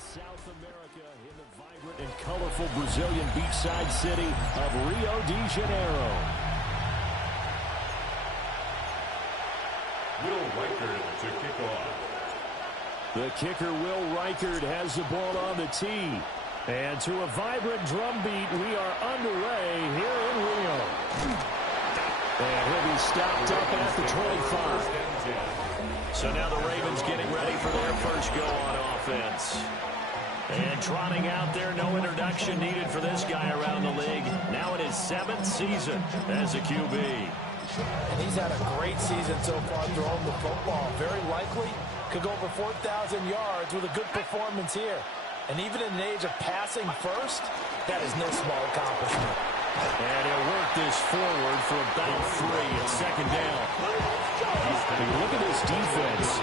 South America in the vibrant and colorful Brazilian beachside city of Rio de Janeiro. Will Reichert to kick off. The kicker, Will Reichert, has the ball on the tee. And to a vibrant drum beat, we are underway here in Rio. And he'll be stopped up at the 25. So now the Ravens getting ready for their first go on offense. And trotting out there, no introduction needed for this guy around the league. Now in his 7th season as a QB. And he's had a great season so far throwing the football. Very likely could go over 4,000 yards with a good performance here. And even in the age of passing first, that is no small accomplishment. And he'll work this forward for about 3 at second down. Look at this defense.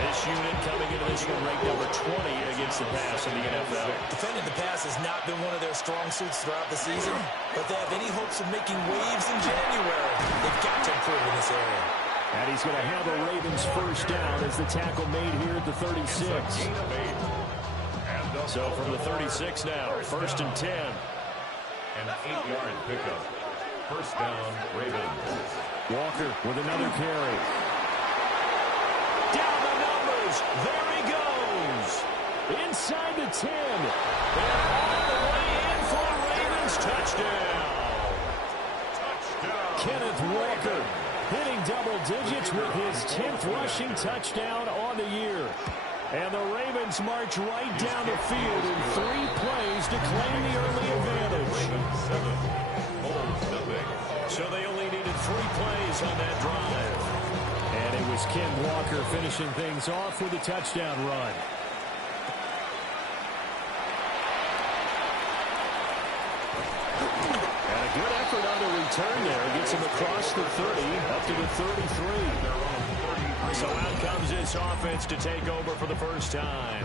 This unit coming into this one ranked number 20 against the pass in the NFL. Defending the pass has not been one of their strong suits throughout the season, but they have any hopes of making waves in January. They've got to improve in this area. And he's going to have a Ravens first down as the tackle made here at the 36. So from the 36 now, 1st and 10. An 8-yard pickup. First down, Ravens. Walker with another carry. Down the numbers. There he goes. Inside the 10. And all the way in for a Ravens touchdown. Kenneth Walker hitting double digits with his 10th rushing touchdown on the year. And the Ravens march right down the field in 3 plays to claim the early advantage. So they only needed 3 plays on that drive. And it was Ken Walker finishing things off with a touchdown run. And a good effort on the return there. Gets him across the 30, up to the 33. So out comes this offense to take over for the first time.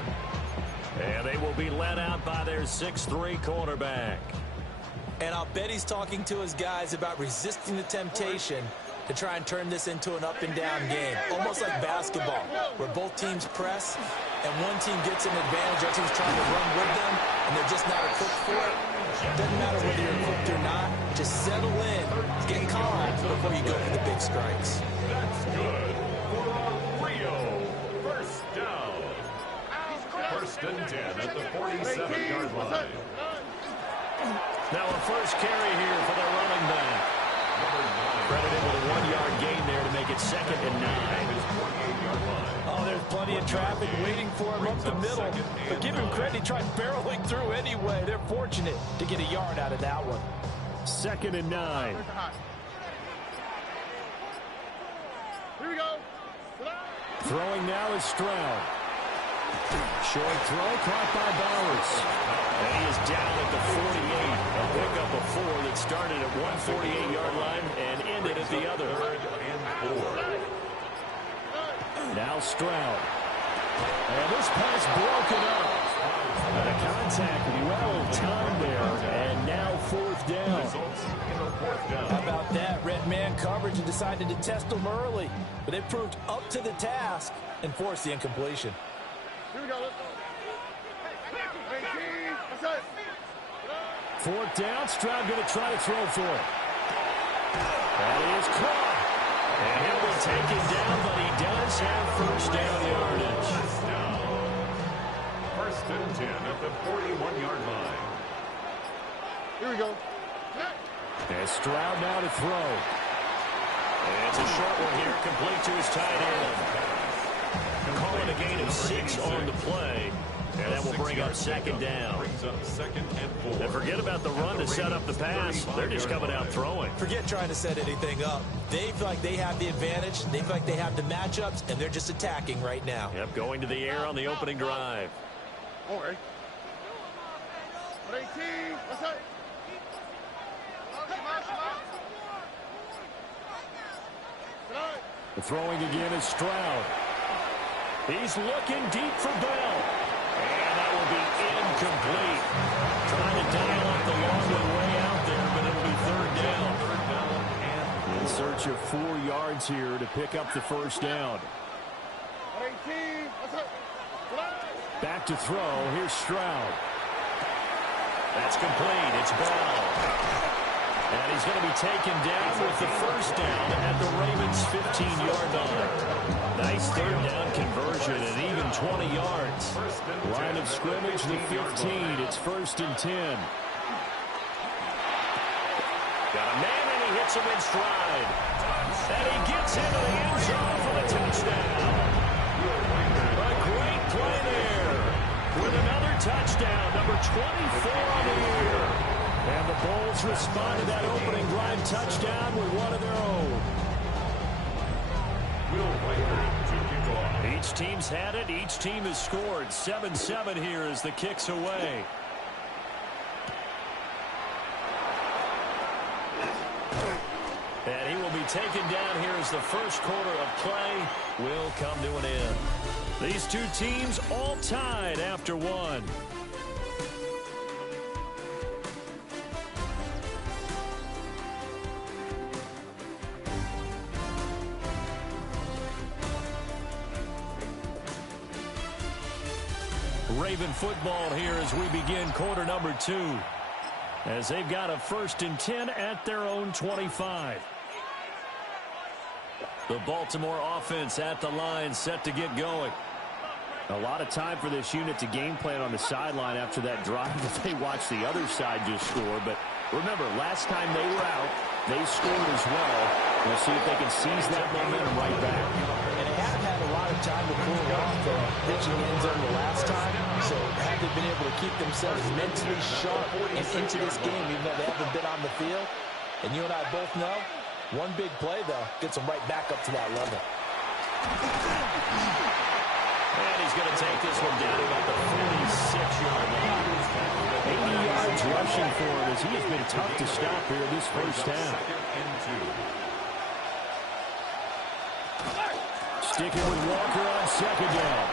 And they will be led out by their 6'3" quarterback. And I'll bet he's talking to his guys about resisting the temptation to try and turn this into an up-and-down game. Almost like basketball, where both teams press, and one team gets an advantage, the other team's trying to run with them, and they're just not equipped for it. Doesn't matter whether you're equipped or not. Just settle in, get calm before you go for the big strikes. That's good. First and 10 at the 47-yard line. Now a first carry here for the running back. Credited with a 1-yard gain there to make it 2nd and 9. Oh, there's plenty of traffic waiting for him up the middle. But give him credit, he tried barreling through anyway. They're fortunate to get a yard out of that one. 2nd and 9. Here we go. Throwing now is Stroud. Short throw caught by Bowers. And he is down at the 48. A pickup of 4 that started at 148-yard line and ended at the other. 3rd and 4. Now Stroud. And this pass broken up. And a contact well timed there. And now 4th down. How about that? Red man coverage and decided to test them early. But they proved up to the task and forced the incompletion. Here we go. Let's go. 4th down. Stroud going to try to throw for it. And he is caught. And he'll be taken down, but he does have first down yardage. 1st and 10 at the 41-yard line. Here we go. And Stroud now to throw. And it's a short one here, complete to his tight end. Calling a gain of 6 on the play. And that will bring up 2nd down. And forget about the run to set up the pass. They're just coming out throwing. Forget trying to set anything up. They feel like they have the advantage. They feel like they have the matchups, and they're just attacking right now. Yep, going to the air on the opening drive. All right. 18. What's that? The throwing again is Stroud. He's looking deep for Bell. And that will be incomplete. Trying to dial up the long way out there, but it'll be 3rd down. In search of 4 yards here to pick up the first down. 18. What's that? Back to throw. Here's Stroud. That's complete. It's Bell. And he's going to be taken down with the first down at the Ravens' 15-yard line. Nice third down conversion and even 20 yards. Line of scrimmage, the 15. It's 1st and 10. Got a man, and he hits him in stride. And he gets into the end zone for the touchdown. A great play there. With another touchdown, number 24 on the year. And the Bulls respond to that opening drive touchdown with one of their own. Each team's had it. Each team has scored. 7-7 here as the kick's away. And he will be taken down here as the first quarter of play will come to an end. These two teams all tied after one. Raven football here as we begin quarter number 2. As they've got a 1st and 10 at their own 25. The Baltimore offense at the line, set to get going. A lot of time for this unit to game plan on the sideline after that drive that they watched the other side just score. But remember, last time they were out, they scored as well. We'll see if they can seize that momentum right back. And they haven't had a lot of time to cool off pitching the end zone the last time. So have they been able to keep themselves mentally sharp and into this game, even though they haven't been on the field? And you and I both know, one big play, though, gets them right back up to that level. And he's going to take this one down about the 46-yard line. 80 yards rushing for him as he has been tough to stop here this first half. Sticking with Walker on second down.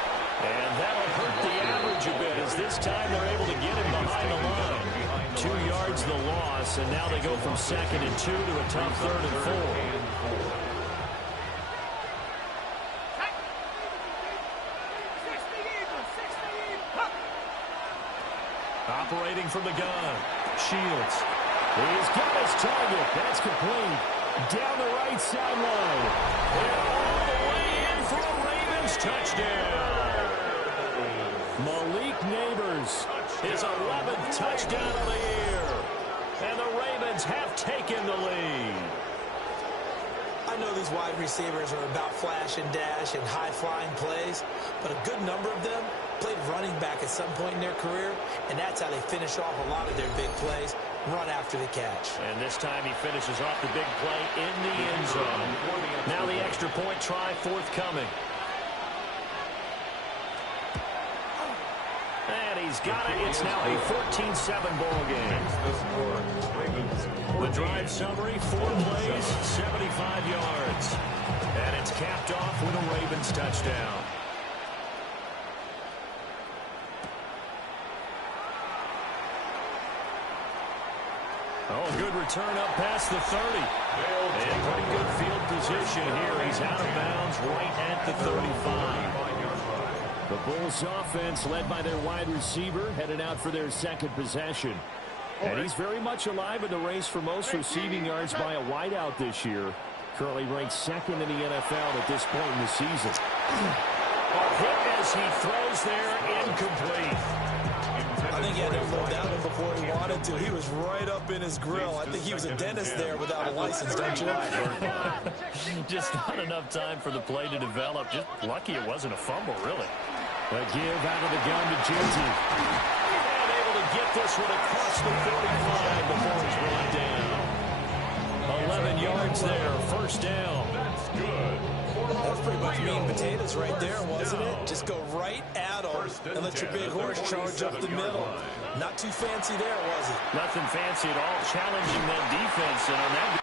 And that'll hurt the average a bit as this time they're able to get him behind the line. 2 yards the loss, and now they go from 2nd and 2 to a tough 3rd and 4. Operating from the gun. Shields. He's got his target. That's complete. Down the right sideline. And all the way in for a Ravens touchdown. Malik Neighbors, his 11th touchdown of the year. And the Ravens have taken the lead. I know these wide receivers are about flash and dash and high-flying plays, but a good number of them played running back at some point in their career, and that's how they finish off a lot of their big plays, run after the catch. And this time he finishes off the big play in the end zone. Now the extra point try forthcoming. And he's got it. It's now a 14-7 ball game. The drive summary, 4 plays, 75 yards. And it's capped off with a Ravens touchdown. Oh, good return up past the 30. And pretty good field position here. He's out of bounds right at the 35. The Bulls offense led by their wide receiver headed out for their second possession. And he's very much alive in the race for most receiving yards by a wideout this year. Currently ranked 2nd in the NFL at this point in the season. A hit as he throws there, incomplete. I think he had to slow down him before he wanted to. He was right up in his grill. I think he was a dentist there without a license, don't you? Just not enough time for the play to develop. Just lucky it wasn't a fumble, really. A give out of the gun to Genty. And able to get this one across the 45 before he's brought down. 11 yards there, first down. That's good. That's pretty much meat and potatoes right there, wasn't it? Just go right at him and let your big horse charge up the middle. Not too fancy there, was it? Nothing fancy at all, challenging that defense. And on that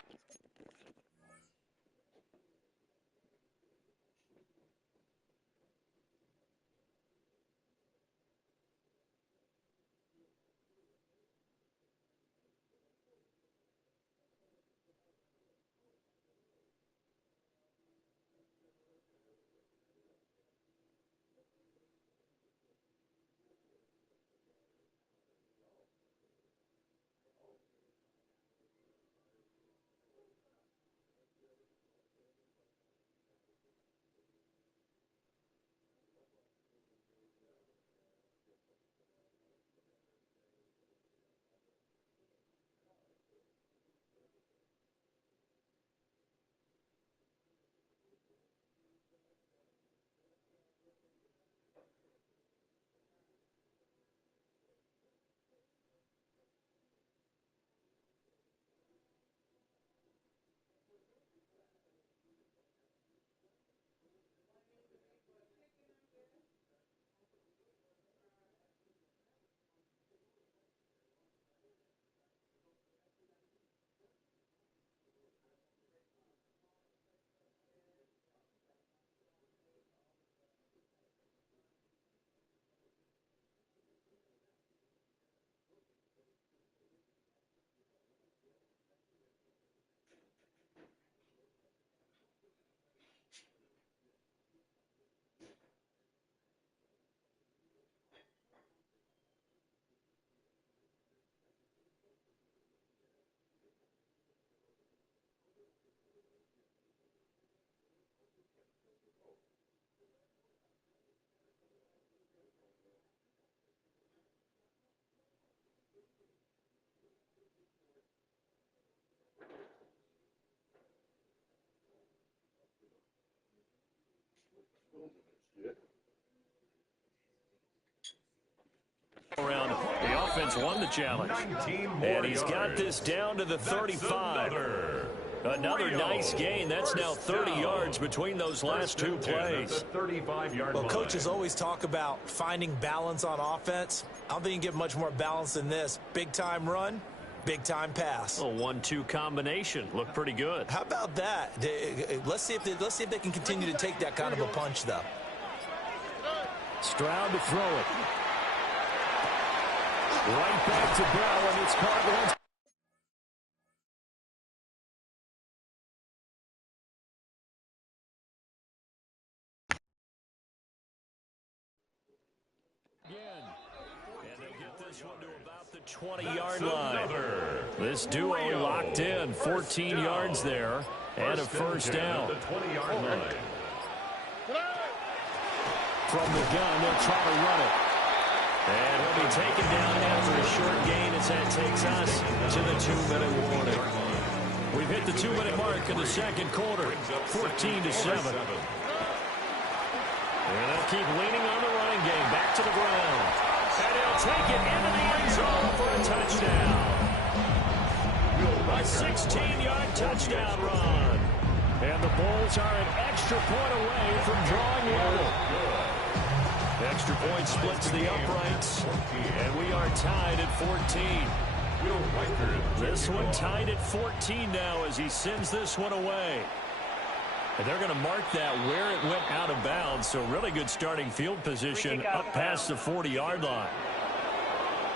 defense won the challenge. And he's got this down to the 35. Another nice gain. That's now 30 yards between those last two plays. Well, coaches always talk about finding balance on offense. I don't think you can get much more balance than this. Big-time run, big-time pass. A 1-2 combination. Looked pretty good. How about that? Let's see if they can continue to take that kind of a punch, though. Stroud to throw it. Right back to Bell, and it's caught once. And they get this one to about the 20-yard line. This duo locked in, 14 yards there, and a first down. From the gun, they'll try to run it. And he'll be taken down after a short gain as that takes us to the 2-minute warning. We've hit the 2-minute mark in the second quarter, 14-7. And they'll keep leaning on the running game, back to the ground. And he'll take it into the end zone for a touchdown. A 16-yard touchdown run. And the Bulls are an extra point away from drawing level. Extra point splits the uprights, and we are tied at 14. This one tied at 14 now as he sends this one away. And they're going to mark that where it went out of bounds, so really good starting field position up past the 40-yard line.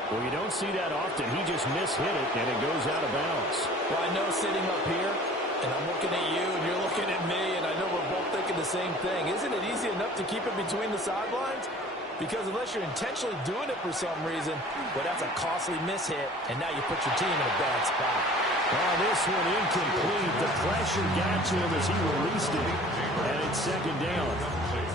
Well, you don't see that often. He just mishit it, and it goes out of bounds. Well, I know sitting up here, and I'm looking at you, and you're looking at me, and I know we're both thinking the same thing. Isn't it easy enough to keep it between the sidelines? Because unless you're intentionally doing it for some reason, well, that's a costly mishit, and now you put your team in a bad spot. Oh, this one incomplete. The pressure got to him as he released it, and it's second down.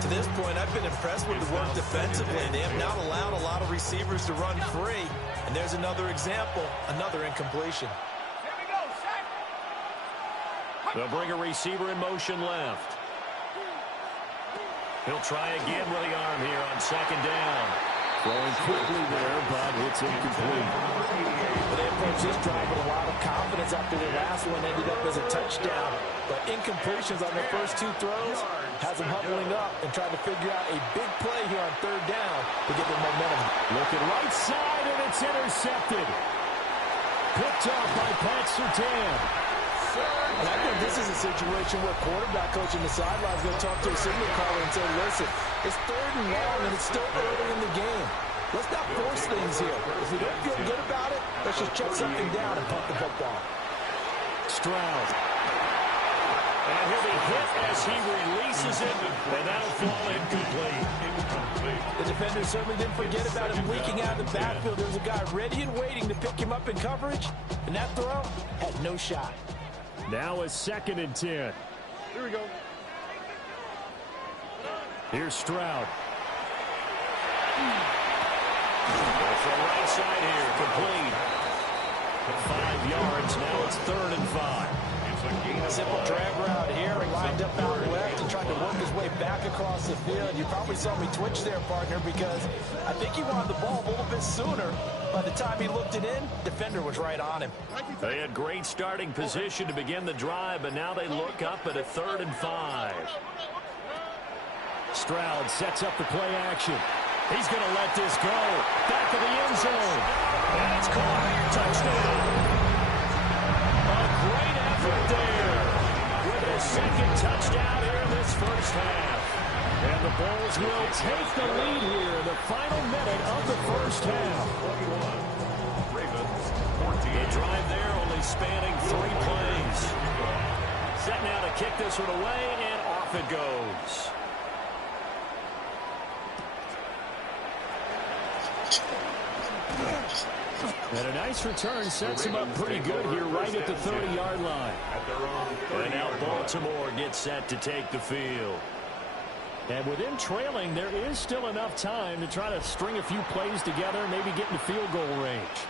To this point, I've been impressed with the work defensively. They have not allowed a lot of receivers to run free, and there's another example, another incompletion. They'll bring a receiver in motion left. He'll try again with the arm here on second down. Going quickly there, but it's incomplete. But they approached this drive with a lot of confidence after the last one ended up as a touchdown. But incompletions on their first two throws has them huddling up and trying to figure out a big play here on third down to get their momentum. Looking right side, and it's intercepted. Picked off by Pat Surtain. And I think this is a situation where quarterback coach in the sideline is going to talk to a signal caller and say, listen, it's third and long, and it's still early in the game. Let's not force things here. If we don't feel good about it, let's just check something down and punt the football. Stroud. And he'll be hit as he releases it, and that'll fall incomplete. The defender certainly didn't forget about him leaking out of the backfield. There's a guy ready and waiting to pick him up in coverage, and that throw had no shot. Now a 2nd and 10. Here we go. Here's Stroud. From right side here, complete. 5 yards, now it's 3rd and 5. Simple drag route here, lined up out left and tried to work his way back across the field. You probably saw me twitch there, partner, because I think he wanted the ball a little bit sooner. By the time he looked it in, defender was right on him. They had great starting position to begin the drive, but now they look up at a 3rd and 5. Stroud sets up the play action. He's going to let this go. Back of the end zone. And it's caught. Touchdown. A great effort there. With his 2nd touchdown here in this first half. And the Bulls will take the lead here in the final minute of the first half. The drive there only spanning 3 plays. Set now to kick this one away, and off it goes. And a nice return sets him up pretty good here right at the 30-yard line. And now Baltimore gets set to take the field. And with him trailing, there is still enough time to try to string a few plays together, maybe get into field goal range.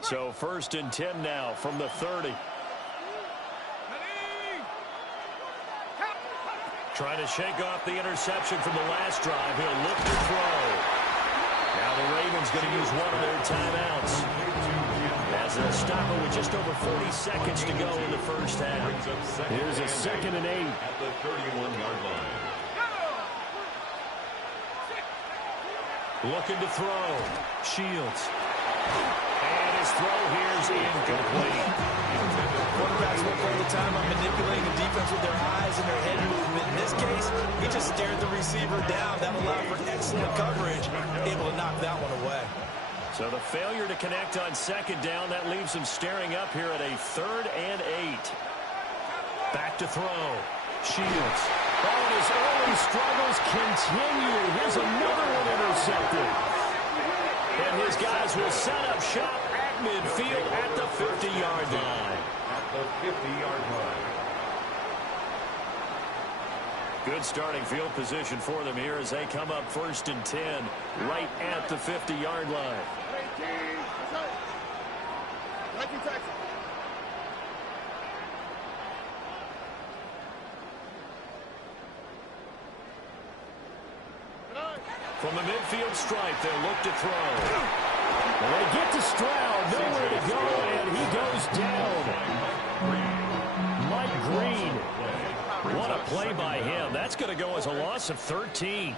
So 1st and 10 now from the 30. Trying to shake off the interception from the last drive. He'll look to throw. Now the Ravens going to use one of their timeouts as they'll stop it with just over 40 seconds to go in the first half. Here's a 2nd and 8. At the 31-yard line. Looking to throw. Shields. And his throw here is incomplete. Quarterbacks work all the time on manipulating the defense with their eyes and their head movement. In this case, he just stared the receiver down. That allowed for excellent coverage, able to knock that one away. So the failure to connect on 2nd down, that leaves him staring up here at a 3rd and 8. Back to throw. Shields. Oh, and his early struggles continue. Here's another one intercepted. And his guys will set up shop at midfield at the 50-yard line. At the 50-yard line. Good starting field position for them here as they come up 1st and 10 right at the 50-yard line. From the midfield stripe, they'll look to throw. Well, they get to Stroud, nowhere to go, and he goes down. Mike Green. What a play by him. That's going to go as a loss of 13.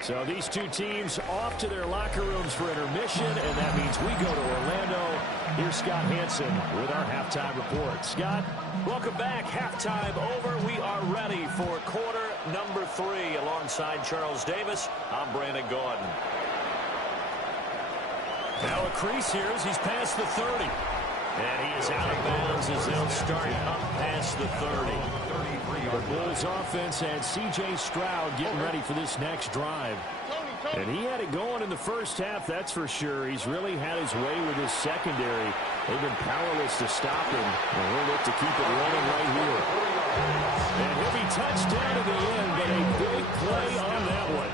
So these two teams off to their locker rooms for intermission, and that means we go to Orlando. Here's Scott Hansen with our halftime report. Scott, welcome back. Halftime over. We are ready for quarter number 3. Alongside Charles Davis, I'm Brandon Gordon. Now a crease here as he's past the 30. And he is out of bounds as they'll start up past the 30. The Bulls offense had C.J. Stroud getting ready for this next drive. And he had it going in the first half, that's for sure. He's really had his way with his secondary. They've been powerless to stop him. And he'll look to keep it running right here. And he'll be touchdown at the end, but a big play on that one.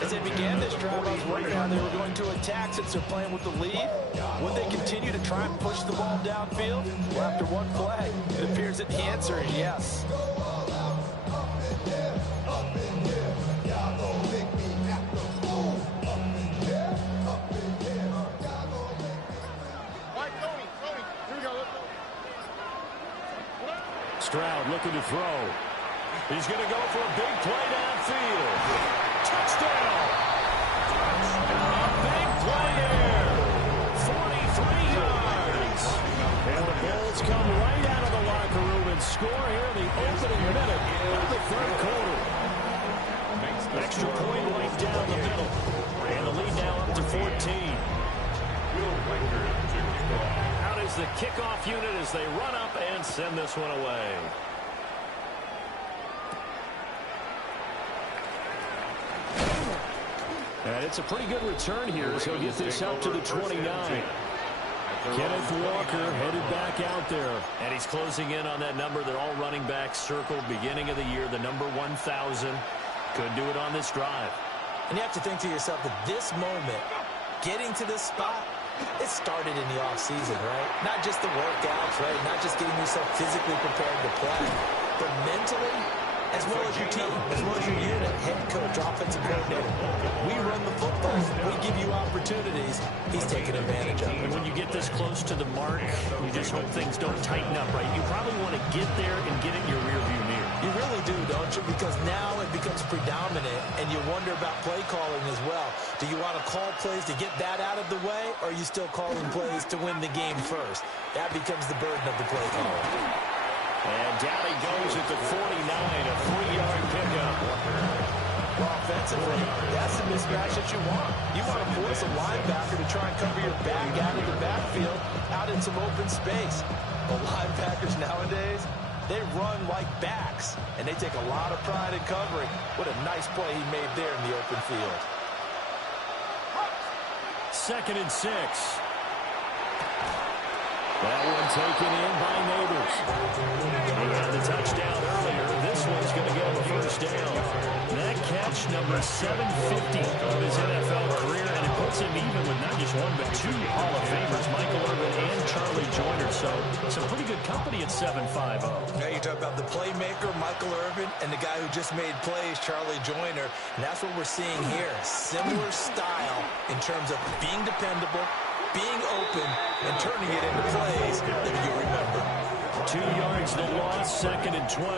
As they began this drive, I was wondering how they were going to attack since they're playing with the lead. Would they continue to try and push the ball downfield? Well, after one play, it appears that the answer is yes. Stroud looking to throw. He's going to go for a big play downfield. Touchdown! A big play there. 43 yards. And the Bulls come right out of the locker room and score here in the opening minute of the 3rd quarter. Extra point right down the middle. And the lead now up to 14. Out is the kickoff unit as they run up and send this one away. And it's a pretty good return here, so he'll get this up to the 29. Kenneth Walker headed back out there. And he's closing in on that number. They're all running back circled beginning of the year, the number 1,000. Could do it on this drive. And you have to think to yourself that this moment getting to this spot, it started in the offseason, right? Not just the workouts, right? Not just getting yourself physically prepared to play, but mentally, as well as your team, as well as your unit, head coach, offensive coordinator. We run the football. We give you opportunities. He's taking advantage of it. And when you get this close to the mark, you just hope things don't tighten up, right? You probably want to get there and get it in your rearview mirror. You really do, don't you? Because now it becomes predominant, and you wonder about play calling as well. Do you want to call plays to get that out of the way, or are you still calling plays to win the game first? That becomes the burden of the play caller. And down he goes at the 49, a 3-yard pickup. Well, offensively, that's the mismatch that you want. You want to force a linebacker to try and cover your back out of the backfield, out in some open space. But linebackers nowadays, they run like backs, and they take a lot of pride in covering. What a nice play he made there in the open field. 2nd and 6. That one taken in by Neighbors. He had the touchdown earlier. This one's going to get him a first down. That catch, number 750 of his NFL career, and it puts him even with not just one, but 2 Hall of Famers, Michael Irvin and Charlie Joyner. So some pretty good company at 7-5-0. Now you talk about the playmaker, Michael Irvin, and the guy who just made plays, Charlie Joyner. And that's what we're seeing here. Similar style in terms of being dependable, being open, and turning it into plays that you remember. 2 yards the loss, 2nd and 12.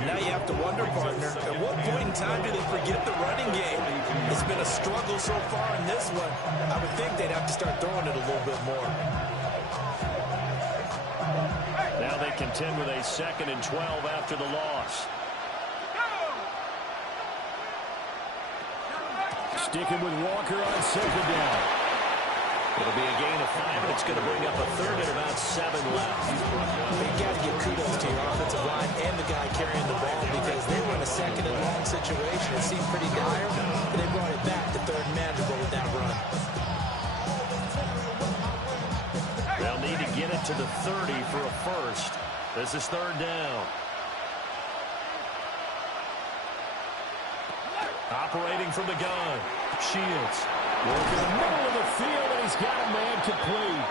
And now you have to wonder, partner, at what point in time do they forget the running game? It's been a struggle so far in this one. I would think they'd have to start throwing it a little bit more. Now they contend with a 2nd and 12 after the loss. Sticking with Walker on 2nd down. It'll be a gain of 5, and it's going to bring up a 3rd and about 7 left. You've got to give kudos to your offensive line and the guy carrying the ball because they were in a 2nd and long situation. It seemed pretty dire, but they brought it back to 3rd and manageable with that run. They'll need to get it to the 30 for a first. This is 3rd down. Operating from the gun. Shields. Working the middle of the field, and he's got a man complete.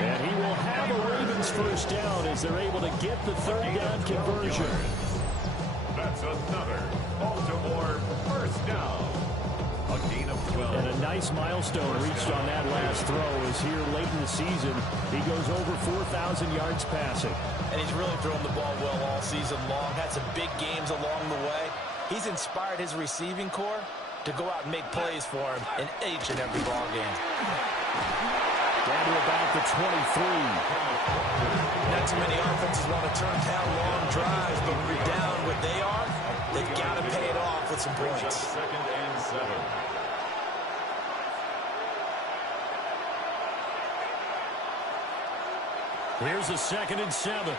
And he will have a Ravens first down as they're able to get the 3rd down conversion. That's another Baltimore first down. A gain of 12. And a nice milestone reached on that last throw is here late in the season. He goes over 4,000 yards passing. And he's really thrown the ball well all season long. Had some big games along the way. He's inspired his receiving corps to go out and make plays for him in each and every ball game. Down to about the 23. Not too many offenses want to turn down long drives, but when you're down what they are, they've got to pay it off with some points. 2nd and 7. Here's a 2nd and 7.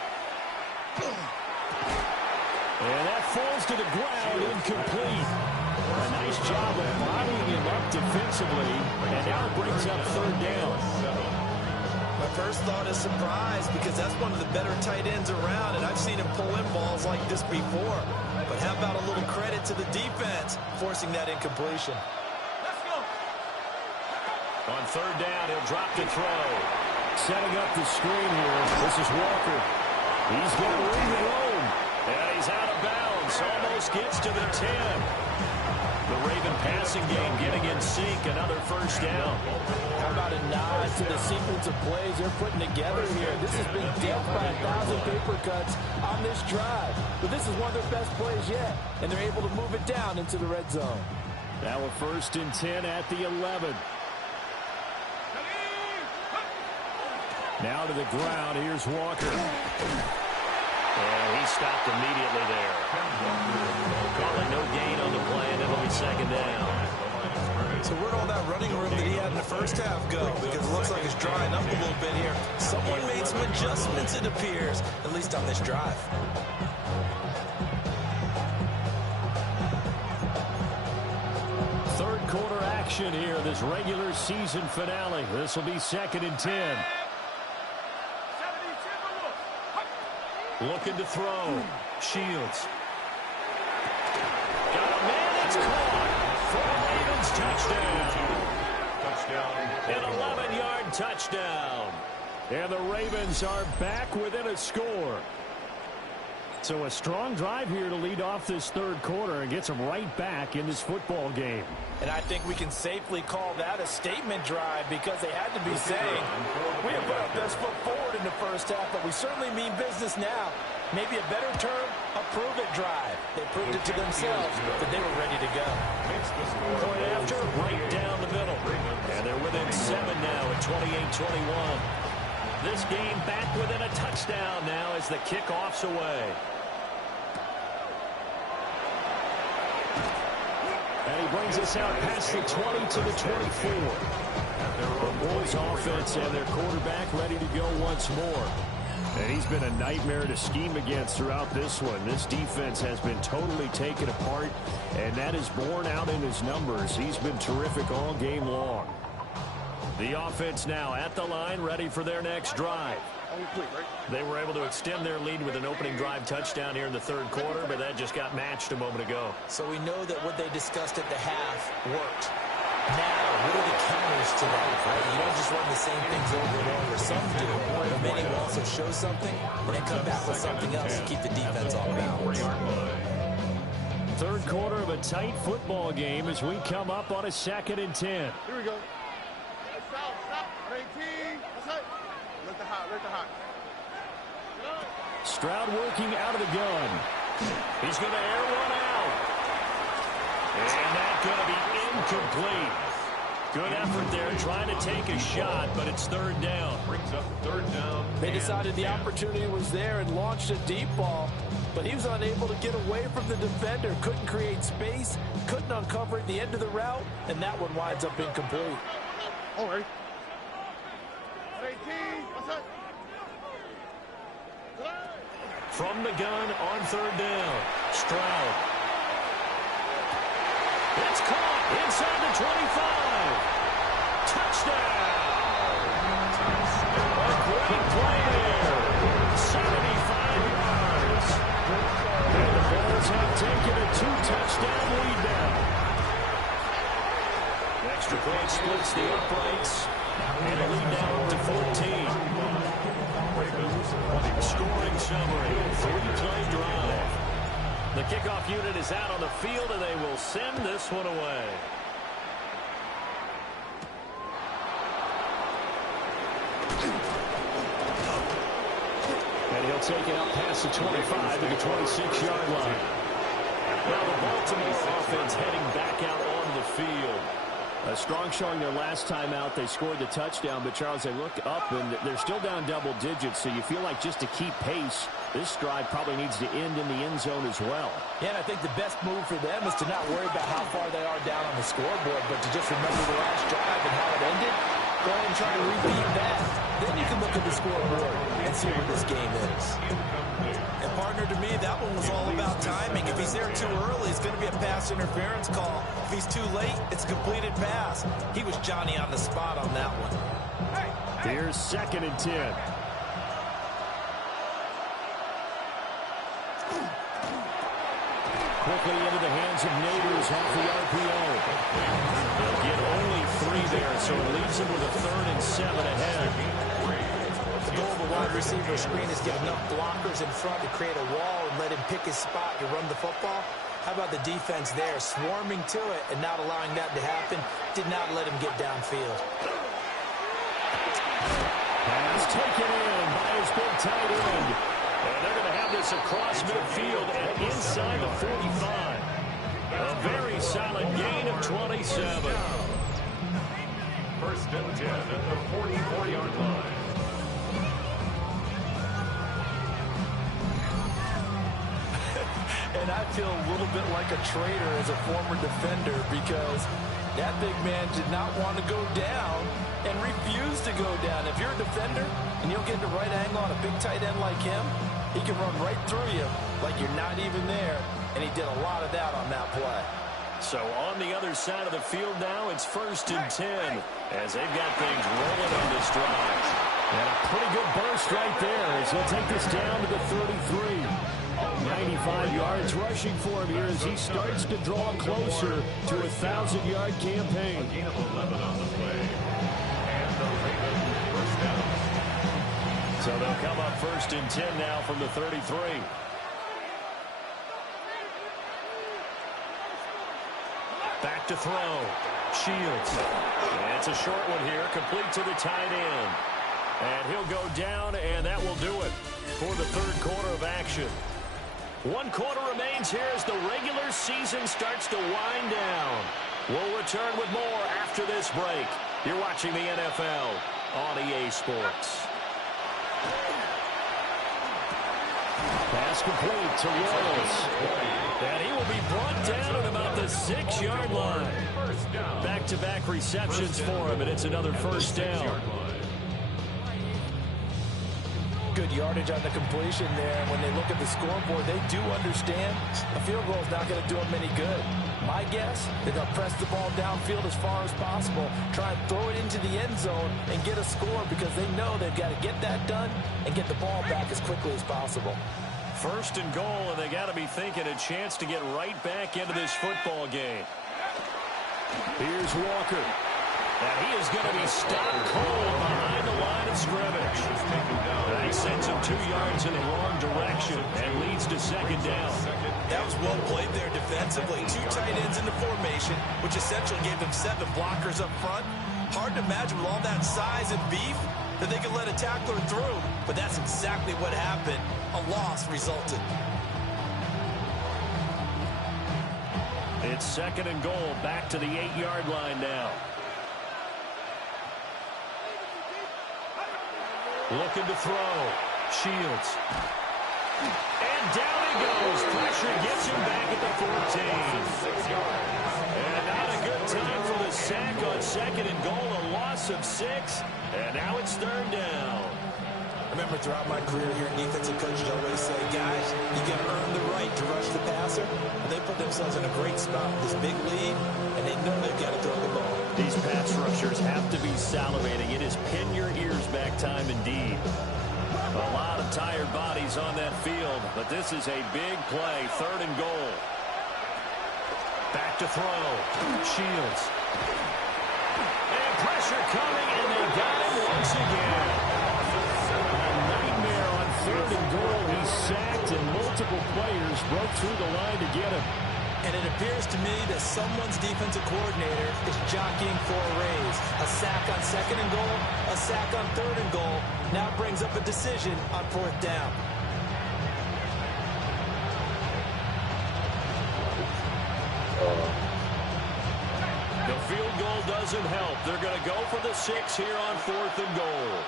And that falls to the ground, incomplete. A nice job of bottling him up defensively, and now it brings up 3rd down. My first thought is surprise because that's one of the better tight ends around, and I've seen him pull in balls like this before. But how about a little credit to the defense forcing that incompletion? Let's go. On 3rd down, he'll drop to throw. Setting up the screen here. This is Walker. He's got room to roam. And he's out of bounds. Almost gets to the 10. The Raven passing game getting in sync. Another first down. How about a nod to the sequence of plays they're putting together here? This has been dealt by 1,000 paper cuts on this drive. But this is one of their best plays yet. And they're able to move it down into the red zone. Now a 1st and 10 at the 11. Now to the ground. Here's Walker. And he stopped immediately there. Calling no gain on the play, and it'll be 2nd down. So where'd all that running room that he had in the first half go? Because it looks like it's drying up a little bit here. Someone made some adjustments, it appears, at least on this drive. Third quarter action here, this regular season finale. This will be 2nd and 10. Looking to throw. Shields. Got a man that's caught for a Ravens touchdown. touchdown. An 11-yard touchdown. And the Ravens are back within a score. So a strong drive here to lead off this third quarter and gets them right back in this football game. And I think we can safely call that a statement drive because they had to be saying, we have put our best foot forward in the first half, but we certainly mean business now. Maybe a better term, a prove-it drive. They proved it to themselves that they were ready to go. Point after, right down the middle. And they're within 7 now at 28-21. This game back within a touchdown now as the kickoff's away. And he brings us out past the 20 to the 24. The Bulls offense and their quarterback ready to go once more. And he's been a nightmare to scheme against throughout this one. This defense has been totally taken apart, and that is borne out in his numbers. He's been terrific all game long. The offense now at the line, ready for their next drive. They were able to extend their lead with an opening drive touchdown here in the third quarter, but that just got matched a moment ago. So we know that what they discussed at the half worked. Now, what are the counters to that? Right? You don't just run the same things over and over. Some do, but many will also show something and then come back with something else to keep the defense off balance. Third quarter of a tight football game as we come up on a 2nd and 10. Here we go. Stop. 18. That's it. Let the hot. Stroud working out of the gun. He's going to air one out. And that's going to be incomplete. Good effort there trying to take a shot, but it's third down. Brings up third down. They decided the opportunity was there and launched a deep ball, but he was unable to get away from the defender. Couldn't create space, couldn't uncover at the end of the route, and that one winds up incomplete. All right. 18. That's it. From the gun on third down. Stroud. It's caught inside the 25. Touchdown. A great play there. 75 yards. And the Bulls have taken a 2-touchdown lead now. Extra point splits the uprights. And the lead now up to 14. Scoring summary, 3-play drive. The kickoff unit is out on the field, and they will send this one away. And he'll take it out past the 25 to the 26-yard line. Now the Baltimore offense heading back out on the field. A strong showing their last time out. They scored the touchdown, but Charles, they look up and they're still down double digits, so you feel like just to keep pace, this drive probably needs to end in the end zone as well. Yeah, and I think the best move for them is to not worry about how far they are down on the scoreboard, but to just remember the last drive and how it ended. Go ahead and try to repeat that. Then you can look at the scoreboard and see where this game is. And partner, to me, that one was all about timing. If he's there too early, it's going to be a pass interference call. If he's too late, it's a completed pass. He was Johnny on the spot on that one. Here's 2nd and 10. Quickly into the hands of Neighbors off the RPO. They'll get only 3 there, so it leaves them with a 3rd and 7 ahead. The goal of a wide receiver screen is get enough blockers in front to create a wall and let him pick his spot to run the football. How about the defense there, swarming to it and not allowing that to happen? Did not let him get downfield. Pass taken in by his big tight end. And they're going to have this across midfield and inside the 45. A very solid gain of 27. First and 10 at the 44-yard line. And I feel a little bit like a traitor as a former defender because that big man did not want to go down and refused to go down. If you're a defender and you'll get in the right angle on a big tight end like him, he can run right through you like you're not even there. And he did a lot of that on that play. So on the other side of the field now, it's 1st and 10 as they've got things rolling on this drive. And a pretty good burst right there as he'll take this down to the 33. 95 yards rushing. pushing for him here as he starts to draw closer to a 1,000-yard campaign. A gain of 11 on the play. And the Ravens first down. So they'll come up 1st and 10 now from the 33. Back to throw. Shields. And it's a short one here, complete to the tight end. And he'll go down, and that will do it for the 3rd quarter of action. 1 quarter remains here as the regular season starts to wind down. We'll return with more after this break. You're watching the NFL on EA Sports. Pass complete to Royals. And he will be brought down at about the 6-yard line. Back-to-back receptions for him, and it's another first down. Good yardage on the completion there. When they look at the scoreboard, they do understand a field goal is not going to do them any good. My guess, they're going to press the ball downfield as far as possible, try and throw it into the end zone and get a score because they know they've got to get that done and get the ball back as quickly as possible. 1st and goal, and they got to be thinking a chance to get right back into this football game. Here's Walker. And he is going to be stopped cold behind the line of scrimmage. That sends him 2 yards in the wrong direction and leads to 2nd down. That was well played there defensively. 2 tight ends in the formation, which essentially gave them 7 blockers up front. Hard to imagine with all that size and beef that they could let a tackler through, but that's exactly what happened. A loss resulted. It's 2nd and goal, back to the 8-yard line now. Looking to throw. Shields. And down he goes. Pressure gets him back at the 14. And not a good time for the sack on 2nd and goal. A loss of 6. And now it's 3rd down. I remember throughout my career here, defensive coaches always say, guys, you got to earn the right to rush the passer. And they put themselves in a great spot with this big lead, and they know they've got to throw the ball. These pass rushers have to be salivating. It is pin your ears back time indeed. A lot of tired bodies on that field, but this is a big play. 3rd and goal. Back to throw. Shields. And pressure coming, and they got him once again. A nightmare on 3rd and goal. He's sacked, and multiple players broke through the line to get him. And it appears to me that someone's defensive coordinator is jockeying for a raise. A sack on 2nd and goal, a sack on 3rd and goal. Now brings up a decision on 4th down. The field goal doesn't help. They're going to go for the 6 here on 4th and goal.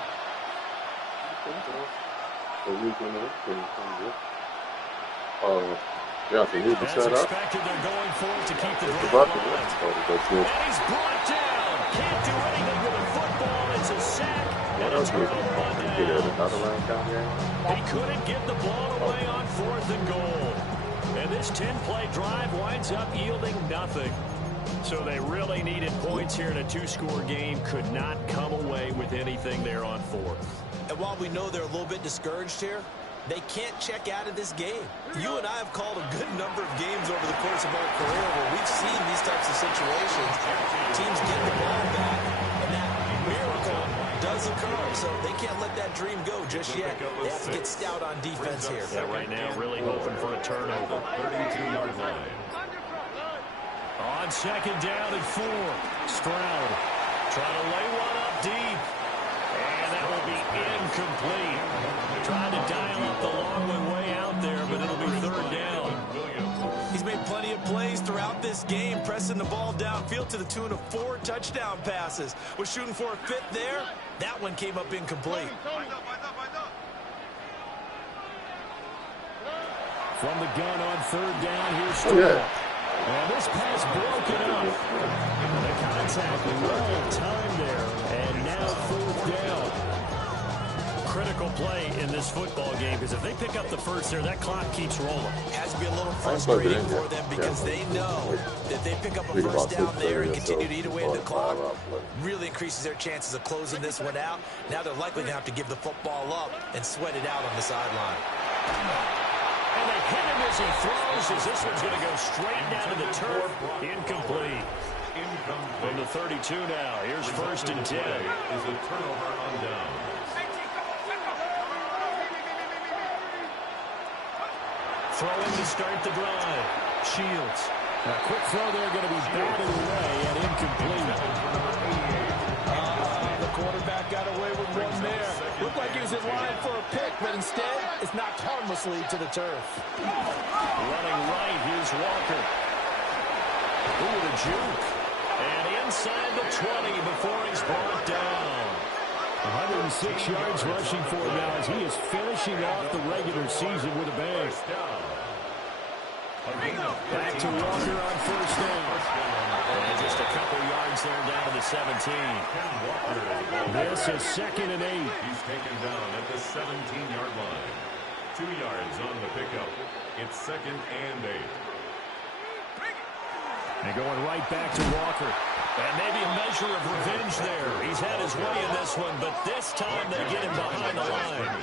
Yeah, so he's As set up. expected, they're going for it to keep the drive alive. And he's brought down. Can't do anything with a football. It's a sack. And it's going down. He couldn't get the ball away on 4th and goal. And this 10-play drive winds up yielding nothing. So they really needed points here in a 2-score game. Could not come away with anything there on 4th. And while we know they're a little bit discouraged here, they can't check out of this game. You and I have called a good number of games over the course of our career where we've seen these types of situations. Teams get the ball back, and that miracle does occur. So they can't let that dream go just yet. They have to get stout on defense here. Yeah, right now, really hoping for a turnover. 32-yard line. On 2nd down and 4. Stroud trying to lay one up deep. And that will be incomplete. Trying to dial up the long way out there, but it'll be 3rd down. He's made plenty of plays throughout this game, pressing the ball downfield to the tune of 4 touchdown passes. Was shooting for a 5th there. That one came up incomplete. From the gun on 3rd down, here's Stroud. And this pass broken up. The contact well timed there, and now 4th down. Critical play in this football game, because if they pick up the first there, that clock keeps rolling. Has to be a little frustrating for them because they know that they pick up a first down there and continue to eat away at the clock. Really increases their chances of closing this one out. Now they're likely to have to give the football up and sweat it out on the sideline. And they hit him with as he throws, as this one's going to go straight down to the turf. Incomplete. From the 32 now. Here's first and 10. Is a turnover on down. Throwing to start the drive. Shields. A quick throw there going to be batted away and incomplete. The quarterback got away with one there. Looked like he was in line for a pick, but instead it's knocked harmlessly to the turf. Running right, here's Walker. Ooh, the juke. And inside the 20 before he's brought down. 106 yards rushing for him now as he is finishing off the regular season with a bang. Back to Walker on first down. And just a couple yards there down to the 17. This is second and 8. He's taken down at the 17-yard line. 2 yards on the pickup. It's second and 8. And going right back to Walker. And maybe a measure of revenge there. He's had his way in this one, but this time they get him behind the line.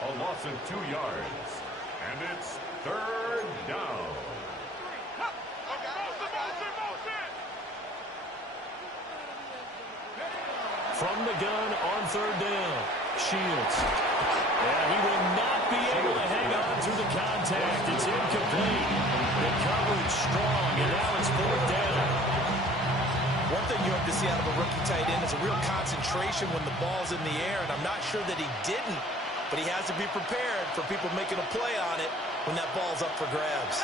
A loss of 2 yards. And it's third down. From the gun on third down. Shields. And he will not be able to hang on through the contact. It's incomplete. The coverage strong, and now it's fourth down. One thing you hope to see out of a rookie tight end is a real concentration when the ball's in the air, and I'm not sure that he didn't, but he has to be prepared for people making a play on it when that ball's up for grabs.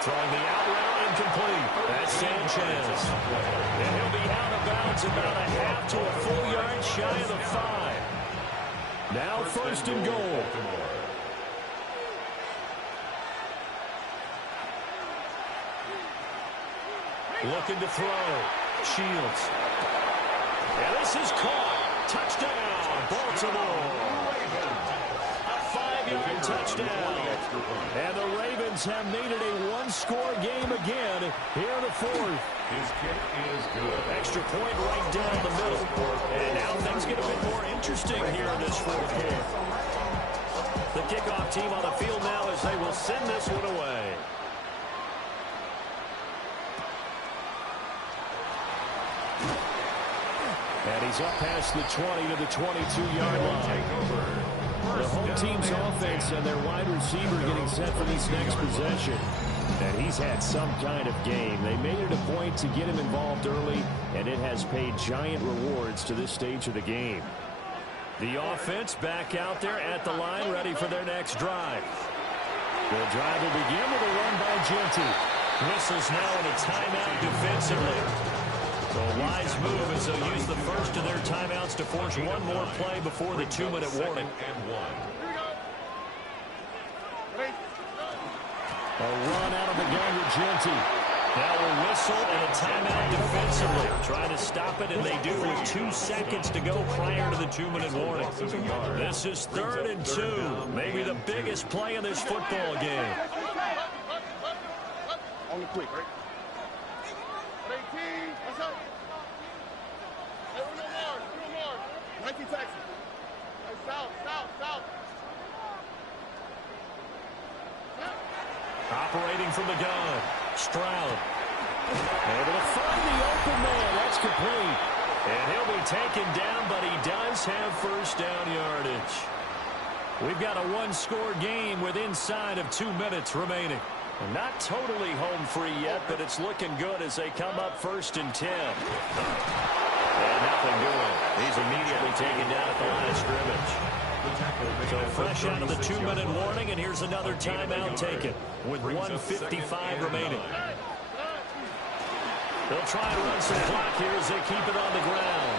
Throwing the out route incomplete. That's Sanchez. And he'll be out of bounds about a half to a full yard shy of the 5. Now first and goal. Looking to throw. Shields. And this is caught. Touchdown, Baltimore. A 5-yard touchdown. And the Ravens have made it a one-score game again here in the fourth. His kick is good. Extra point right down the middle. And now things get a bit more interesting here in this fourth quarter. The kickoff team on the field now as they will send this one away. And he's up past the 20 to the 22-yard line. The home team's offense and their wide receiver getting set for this next possession. And he's had some kind of game. They made it a point to get him involved early, and it has paid giant rewards to this stage of the game. The offense back out there at the line, ready for their next drive. The drive will begin with a run by Genty. Whistles now in a timeout defensively. So a wise move as they'll use the first of their timeouts to force one more play before the 2-minute warning. A run out of the gun with Genty. Now a whistle and a timeout defensively. Trying to stop it, and they do with 2 seconds to go prior to the 2-minute warning. This is 3rd and 2. Maybe the biggest play in this football game. Only quick, right? 18, what's up? Hey, we're more. 19 Texas. Hey, south. Operating from the gun. Stroud. Able to find the open man. That's complete. And he'll be taken down, but he does have first down yardage. We've got a one-score game with inside of 2 minutes remaining. Not totally home free yet, but it's looking good as they come up first and 10. And nothing doing. He's immediately taken down at the line of scrimmage. So fresh out of the 2-minute warning, and here's another timeout taken with 1:55 remaining. They'll try and run some clock here as they keep it on the ground.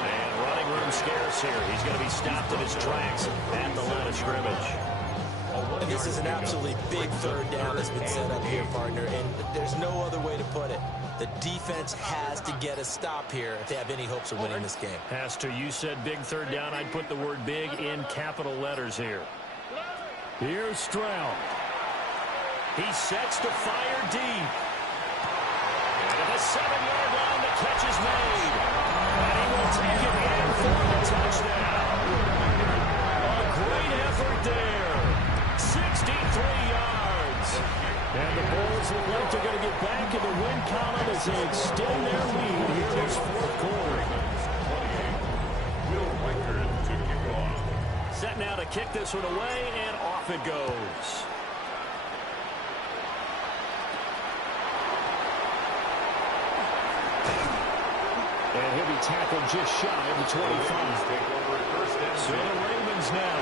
And running room scarce here. He's going to be stopped in his tracks at the line of scrimmage. And this is an absolutely big third down that's been set up here, partner, and there's no other way to put it. The defense has to get a stop here if they have any hopes of winning this game. Has to. You said big third down. I'd put the word big in capital letters here. Here's Stroud. He sets to fire deep. And at the 7-yard line, the catch is made. And he will take it in for the touchdown. A great effort there. like they're going to get back in the win column as they extend their lead here this fourth quarter. Will Riker to kick off. Set now to kick this one away, and off it goes. And he'll be tackled just shy of the 25. So the Ravens now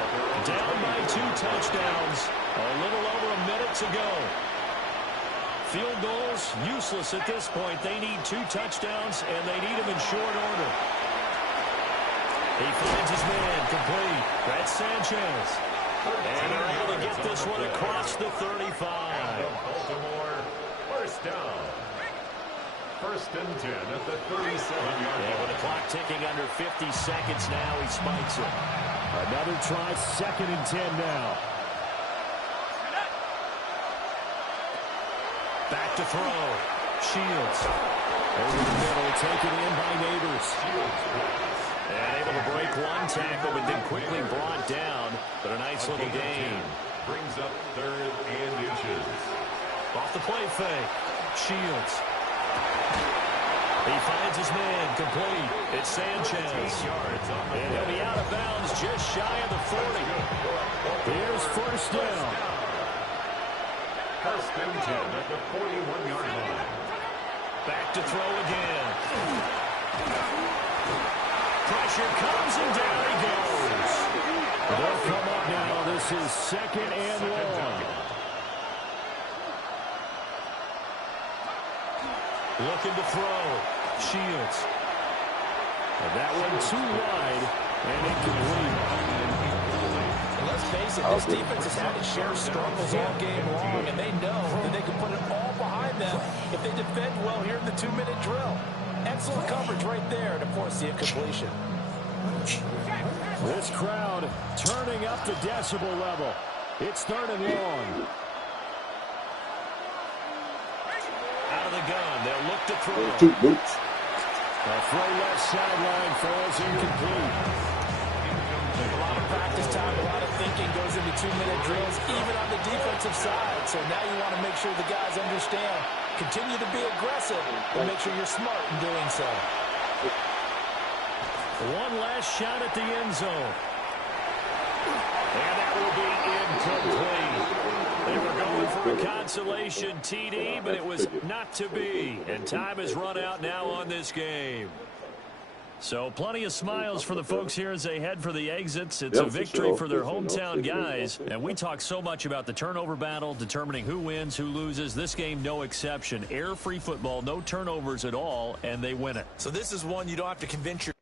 down by 2 touchdowns. A little over a minute to go. Field goals useless at this point. They need 2 touchdowns, and they need them in short order. He finds his man complete. That's Sanchez. And they're able to get this one across the 35. Baltimore, first down. First and 10 at the 37-yard line. Yeah, with the clock ticking under 50 seconds now, he spikes it. Another try, 2nd and 10 now. Back to throw. Shields. Over the middle, taken in by Neighbors. And able to break one tackle, but then quickly brought down. But a nice little gain. Brings up 3rd and inches. Off the play fake. Shields. He finds his man complete. It's Sanchez. And he'll be out of bounds just shy of the 40. Here's first down. First and 10 at the 41-yard line. Back to throw again. Pressure comes and down he goes. They'll come up now. This is 2nd and long. Looking to throw. Shields. And that one too wide and incomplete. And let's face it, this defense has had its share of struggles all game long, and they know that they can put it all behind them if they defend well here in the 2-minute drill. Excellent coverage right there to force the incompletion. This crowd turning up the decibel level. It's 3rd and long. Out of the gun, they'll look to throw. A throw left sideline falls incomplete. A lot of practice time, a lot of thinking goes into 2-minute drills, even on the defensive side. So now you want to make sure the guys understand. Continue to be aggressive, but make sure you're smart in doing so. One last shot at the end zone. And that will be incomplete. They were going for a consolation TD, but it was not to be. And time has run out now on this game. So plenty of smiles for the folks here as they head for the exits. It's a victory for their hometown guys. And we talk so much about the turnover battle, determining who wins, who loses. This game, no exception. Air-free football, no turnovers at all, and they win it. So this is one you don't have to convince your